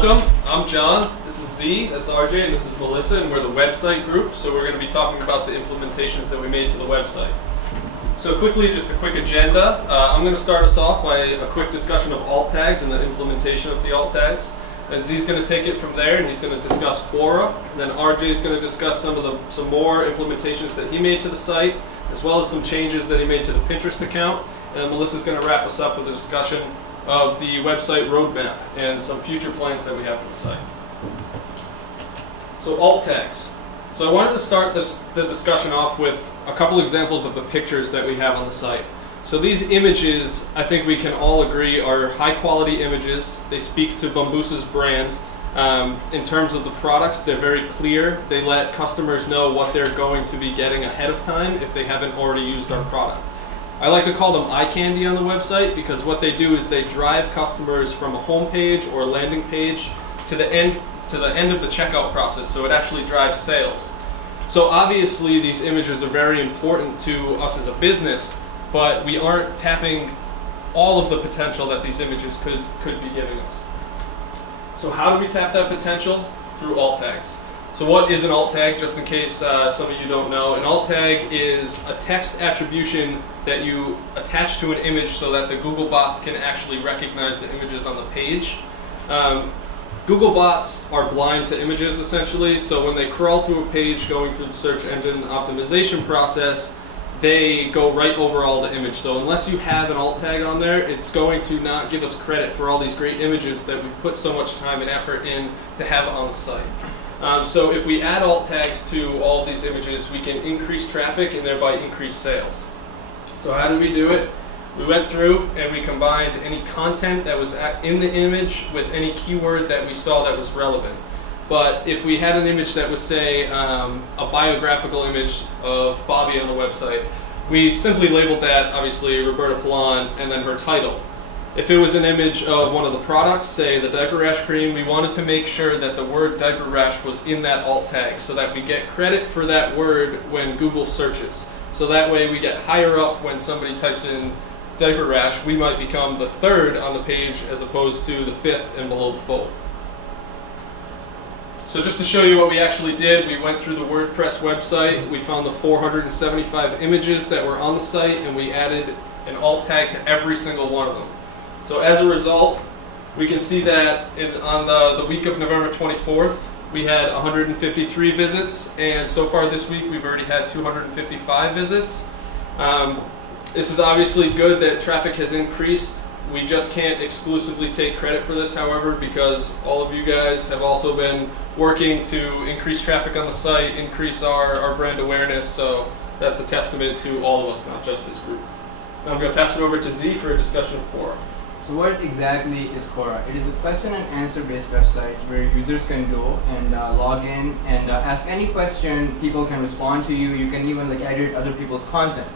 Welcome, I'm John, this is Z, that's RJ, and this is Melissa, and we're the website group, so we're going to be talking about the implementations that we made to the website. So quickly, just a quick agenda. I'm going to start us off by a quick discussion of alt tags and the implementation of the alt tags. Then Z's going to take it from there, and he's going to discuss Quora. And then RJ is going to discuss some more implementations that he made to the site, as well as some changes that he made to the Pinterest account. And then Melissa's going to wrap us up with a discussion of the website roadmap and some future plans that we have for the site. So alt tags. So I wanted to start the discussion off with a couple examples of the pictures that we have on the site. So these images, I think we can all agree, are high quality images. They speak to Bambusa's brand. In terms of the products, they're very clear. They let customers know what they're going to be getting ahead of time if they haven't already used our product. I like to call them eye candy on the website because what they do is they drive customers from a home page or landing page to the end of the checkout process, so it actually drives sales. So obviously these images are very important to us as a business, but we aren't tapping all of the potential that these images could be giving us. So how do we tap that potential? Through alt tags. So what is an alt tag, just in case some of you don't know? An alt tag is a text attribution that you attach to an image so that the Google bots can actually recognize the images on the page. Google bots are blind to images essentially, so when they crawl through a page going through the search engine optimization process, they go right over all the image. So unless you have an alt tag on there, it's going to not give us credit for all these great images that we've put so much time and effort in to have on the site. So if we add alt tags to all of these images, we can increase traffic and thereby increase sales. So how did we do it? We went through and we combined any content that was in the image with any keyword that we saw that was relevant. But if we had an image that was, say, a biographical image of Bobby on the website, we simply labeled that, obviously, Roberta Pallon, and then her title. If it was an image of one of the products, say the diaper rash cream, we wanted to make sure that the word diaper rash was in that alt tag so that we get credit for that word when Google searches. So that way we get higher up when somebody types in diaper rash, we might become the third on the page as opposed to the fifth and below the fold. So just to show you what we actually did, we went through the WordPress website, we found the 475 images that were on the site, and we added an alt tag to every single one of them. So as a result, we can see that on the week of November 24th, we had 153 visits, and so far this week we've already had 255 visits. This is obviously good that traffic has increased. We just can't exclusively take credit for this, however, because all of you guys have also been working to increase traffic on the site, increase our brand awareness, so that's a testament to all of us, not just this group. Now I'm going to pass it over to Z for a discussion of Quora. So what exactly is Quora? It is a question and answer based website where users can go and log in and ask any question. People can respond to you. You can even edit other people's content.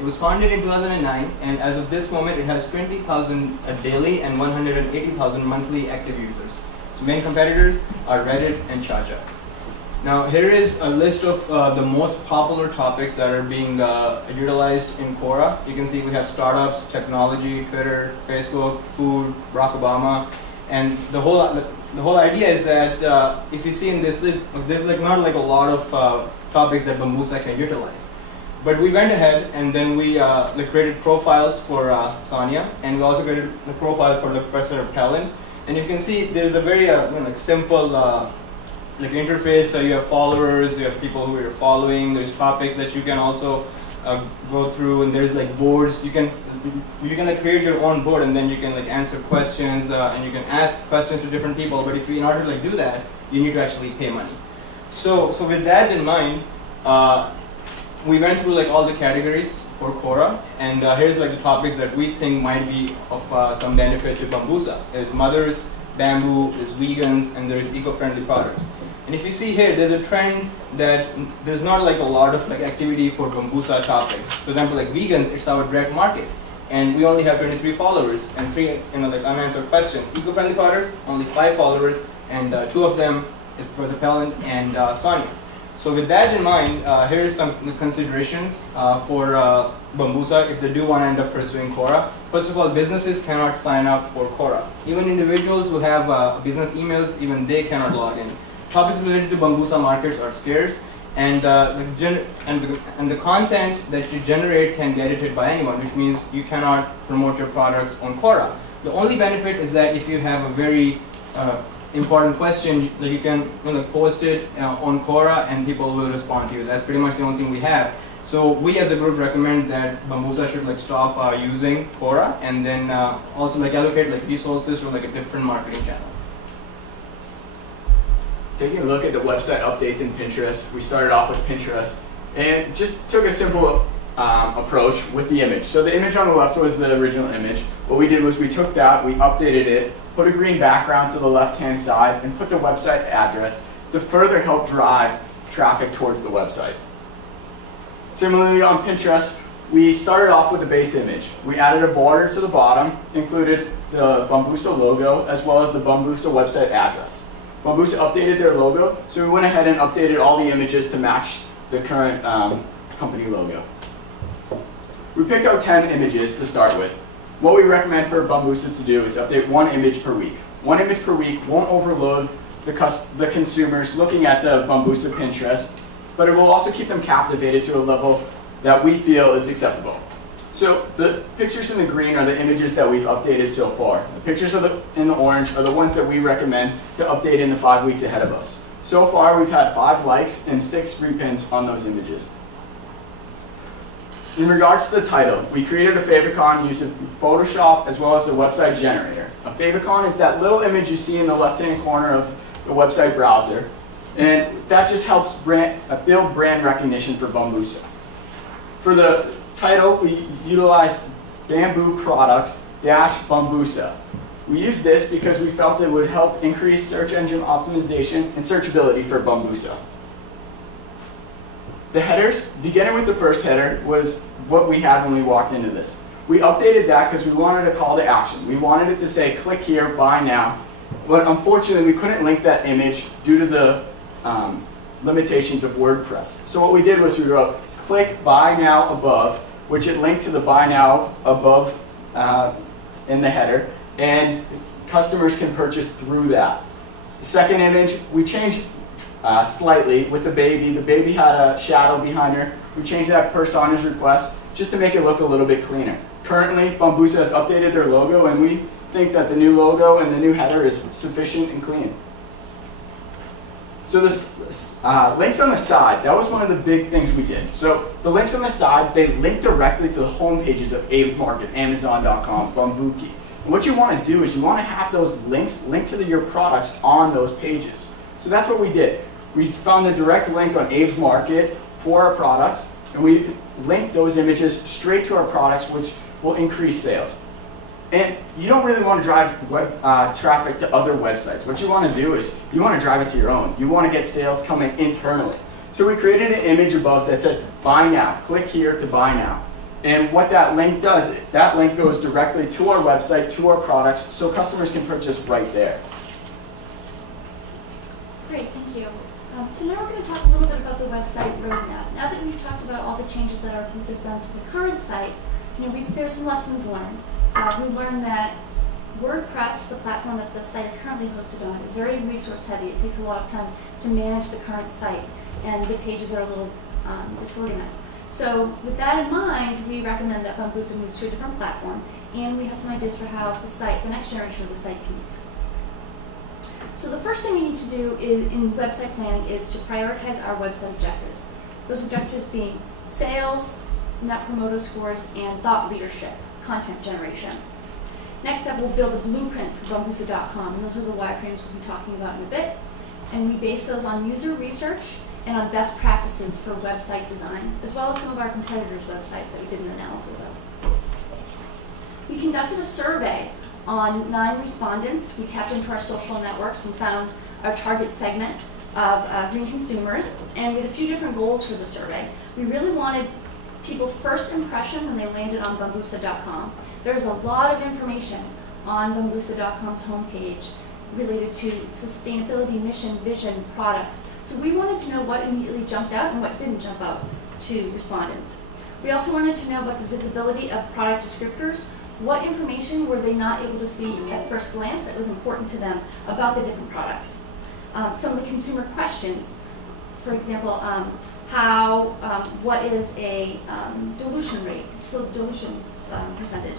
It was founded in 2009, and as of this moment it has 20,000 daily and 180,000 monthly active users. Its main competitors are Reddit and Chacha. Now here is a list of the most popular topics that are being utilized in Quora. You can see we have startups, technology, Twitter, Facebook, food, Barack Obama, and the whole idea is that if you see in this list, there's not a lot of topics that Bambusa can utilize. But we went ahead and then we created profiles for Sonia, and we also created the profile for the Professor Repellent. And you can see there's a very simple interface. So you have followers, you have people who you're following, there's topics that you can also go through, and there's boards. You can create your own board, and then you can answer questions, and you can ask questions to different people. But in order to do that, you need to actually pay money. So with that in mind, we went through all the categories for Quora, and here's the topics that we think might be of some benefit to Bambusa. There's mothers, bamboo, there's vegans, and there's eco-friendly products. And if you see here, there's a trend that there's not a lot of activity for Bambusa topics. For example, vegans, it's our direct market, and we only have 23 followers and 3 unanswered questions. Eco-friendly products, only 5 followers, and 2 of them is Professor Repellent and Sonia. So with that in mind, here are some considerations for Bambusa if they do want to end up pursuing Quora. First of all, businesses cannot sign up for Quora. Even individuals who have business emails, even they cannot log in. Topics related to Bambusa markets are scarce, and the content that you generate can be edited by anyone, which means you cannot promote your products on Quora. The only benefit is that if you have a very important question, you can post it on Quora and people will respond to you. That's pretty much the only thing we have. So we as a group recommend that Bambusa should stop using Quora, and then also allocate resources to a different marketing channel. Taking a look at the website updates in Pinterest, we started off with Pinterest and just took a simple approach with the image. So the image on the left was the original image. What we did was we took that, we updated it, put a green background to the left-hand side, and put the website address to further help drive traffic towards the website. Similarly on Pinterest, we started off with a base image. We added a border to the bottom, included the Bambusa logo, as well as the Bambusa website address. Bambusa updated their logo, so we went ahead and updated all the images to match the current company logo. We picked out 10 images to start with. What we recommend for Bambusa to do is update 1 image per week. 1 image per week won't overload the consumers looking at the Bambusa Pinterest, but it will also keep them captivated to a level that we feel is acceptable. So the pictures in the green are the images that we've updated so far. The pictures in the orange are the ones that we recommend to update in the 5 weeks ahead of us. So far we've had 5 likes and 6 repins on those images. In regards to the title, we created a favicon using Photoshop as well as a website generator. A favicon is that little image you see in the left-hand corner of the website browser, and that just helps build brand recognition for Bambusa. For the title, we utilized Bamboo Products -Bambusa. We used this because we felt it would help increase search engine optimization and searchability for Bambusa. The headers, beginning with the first header, was what we had when we walked into this. We updated that because we wanted a call to action. We wanted it to say, click here, buy now. But unfortunately, we couldn't link that image due to the limitations of WordPress. So what we did was we wrote, click buy now above, which it linked to the buy now above in the header, and customers can purchase through that. The second image, we changed slightly with the baby. The baby had a shadow behind her. We changed that per Sonya's request just to make it look a little bit cleaner. Currently, Bambusa has updated their logo, and we think that the new logo and the new header is sufficient and clean. So this links on the side, that was one of the big things we did. So the links on the side, they link directly to the home pages of Abe's Market, Amazon.com, Bambuki. And what you want to do is you want to have those links linked to your products on those pages. So that's what we did. We found the direct link on Abe's Market for our products, and we linked those images straight to our products, which will increase sales. And you don't really want to drive web traffic to other websites. What you want to do is you want to drive it to your own. You want to get sales coming internally. So we created an image above that says buy now. Click here to buy now. And what that link does, that link goes directly to our website, to our products, so customers can purchase right there. Great, thank you. So now we're going to talk a little bit about the website roadmap. Now that we've talked about all the changes that our group has done to the current site, there's some lessons learned. We learned that WordPress, the platform that the site is currently hosted on, is very resource heavy. It takes a lot of time to manage the current site, and the pages are a little disorganized. So with that in mind, we recommend that Bambusa moves to a different platform, and we have some ideas for how the next generation of the site can be. So the first thing we need to do in website planning is to prioritize our website objectives. Those objectives being sales, net promoter scores, and thought leadership, content generation. Next up, we'll build a blueprint for Bambusa.com, and those are the wireframes we'll be talking about in a bit. And we base those on user research and on best practices for website design, as well as some of our competitors' websites that we did an analysis of. We conducted a survey on 9 respondents. We tapped into our social networks and found our target segment of green consumers, and we had a few different goals for the survey. We really wanted people's first impression when they landed on Bambusa.com. There's a lot of information on Bambusa.com's homepage, related to sustainability, mission, vision, products. So we wanted to know what immediately jumped out and what didn't jump out to respondents. We also wanted to know about the visibility of product descriptors. What information were they not able to see at first glance that was important to them about the different products? Some of the consumer questions, for example, what is a dilution rate, so dilution percentage?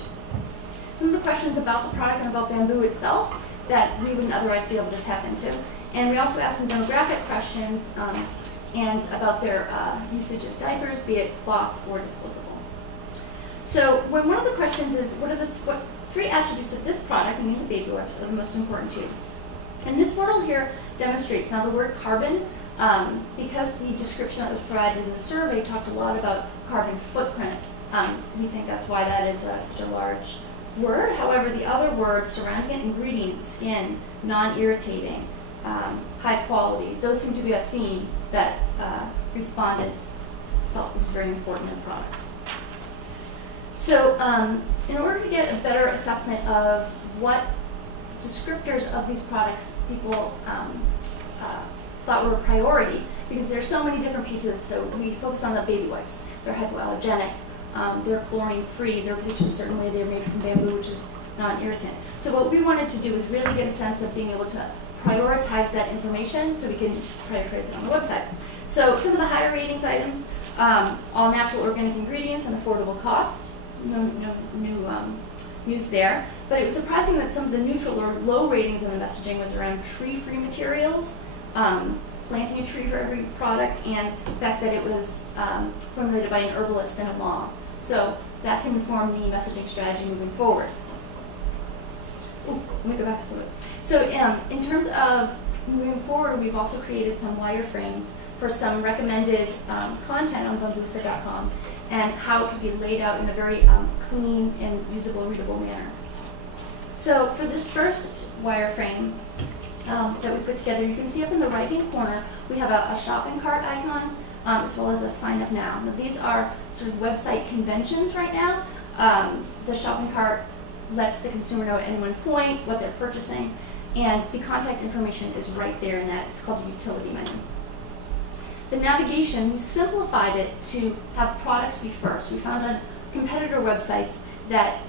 Some of the questions about the product and about bamboo itself that we wouldn't otherwise be able to tap into. And we also asked some demographic questions and about their usage of diapers, be it cloth or disposable. So when one of the questions is, what 3 attributes of this product, I mean the baby wipes, are the most important to you? And this model here demonstrates, now the word carbon, because the description that was provided in the survey talked a lot about carbon footprint, we think that's why that is such a large word. However, the other words surrounding it, ingredients, skin, non-irritating, high quality, those seem to be a theme that respondents felt was very important in the product. So in order to get a better assessment of what descriptors of these products people thought were a priority, because there's so many different pieces, so we focus on the baby wipes. They're hypoallergenic, they're chlorine-free, they're bleached a certain way, they're made from bamboo, which is non-irritant. So what we wanted to do is really get a sense of being able to prioritize that information so we can prioritize it on the website. So some of the higher ratings items, all natural organic ingredients and affordable cost. No new news there. But it was surprising that some of the neutral or low ratings on the messaging was around tree-free materials, planting a tree for every product, and the fact that it was formulated by an herbalist and a mom. So that can inform the messaging strategy moving forward. Ooh, let me go back to it. So in terms of moving forward, we've also created some wireframes for some recommended content on Bambusa.com and how it can be laid out in a very clean and usable, readable manner. So for this first wireframe that we put together, you can see up in the right-hand corner, we have a shopping cart icon as well as a sign up now. Now these are sort of website conventions right now. The shopping cart lets the consumer know at any one point what they're purchasing, and the contact information is right there in that. It's called the utility menu. The navigation, we simplified it to have products be first. We found on competitor websites that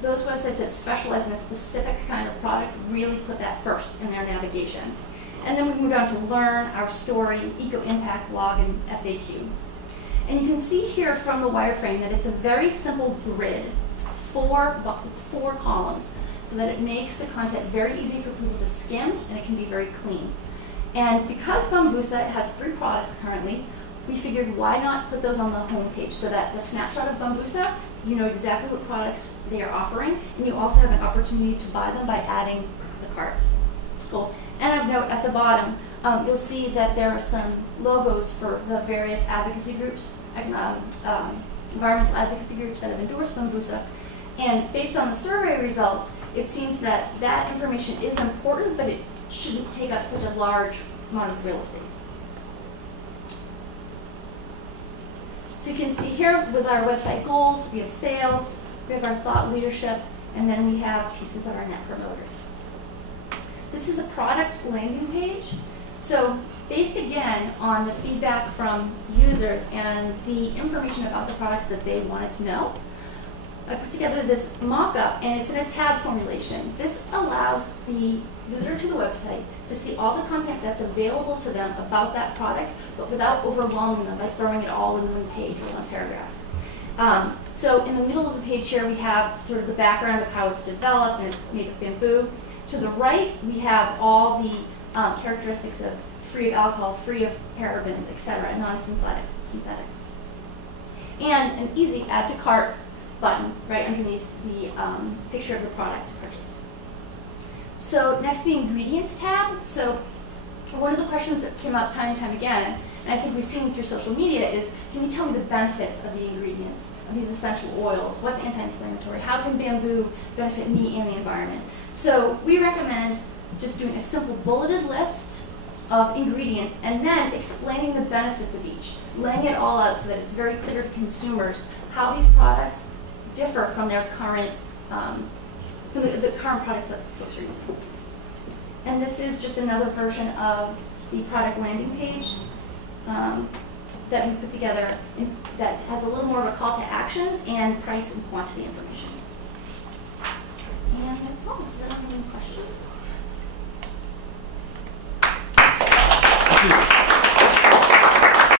those websites that specialize in a specific kind of product really put that first in their navigation. And then we moved on to Learn, Our Story, Eco Impact, Blog, and FAQ. And you can see here from the wireframe that it's a very simple grid. It's four columns, so that it makes the content very easy for people to skim, and it can be very clean. And because Bambusa has 3 products currently, we figured why not put those on the home page so that the snapshot of Bambusa, you know exactly what products they are offering, and you also have an opportunity to buy them by adding the cart. Cool. And of note, at the bottom, you'll see that there are some logos for the various advocacy groups, environmental advocacy groups that have endorsed Bambusa. And based on the survey results, it seems that that information is important, but it shouldn't take up such a large amount of real estate. So you can see here with our website goals, we have sales, we have our thought leadership, and then we have pieces of our net promoters. This is a product landing page. So based again on the feedback from users and the information about the products that they wanted to know, I put together this mock-up, and it's in a tab formulation. This allows the visitor to the website to see all the content that's available to them about that product, but without overwhelming them by throwing it all in one page or one paragraph. So in the middle of the page here, we have sort of the background of how it's developed, and it's made of bamboo. To the right, we have all the characteristics of free of alcohol, free of parabens, etc., non-synthetic, synthetic. And an easy add to cart button right underneath the picture of the product to purchase. So next, the ingredients tab. So one of the questions that came up time and time again, and I think we've seen through social media, is can you tell me the benefits of the ingredients, of these essential oils? What's anti-inflammatory? How can bamboo benefit me and the environment? So we recommend just doing a simple bulleted list of ingredients and then explaining the benefits of each, laying it all out so that it's very clear to consumers how these products differ from their current, from the current products that folks are using. And this is just another version of the product landing page that we put together that has a little more of a call to action and price and quantity information. And that's all. Does anyone have any questions? Thank you.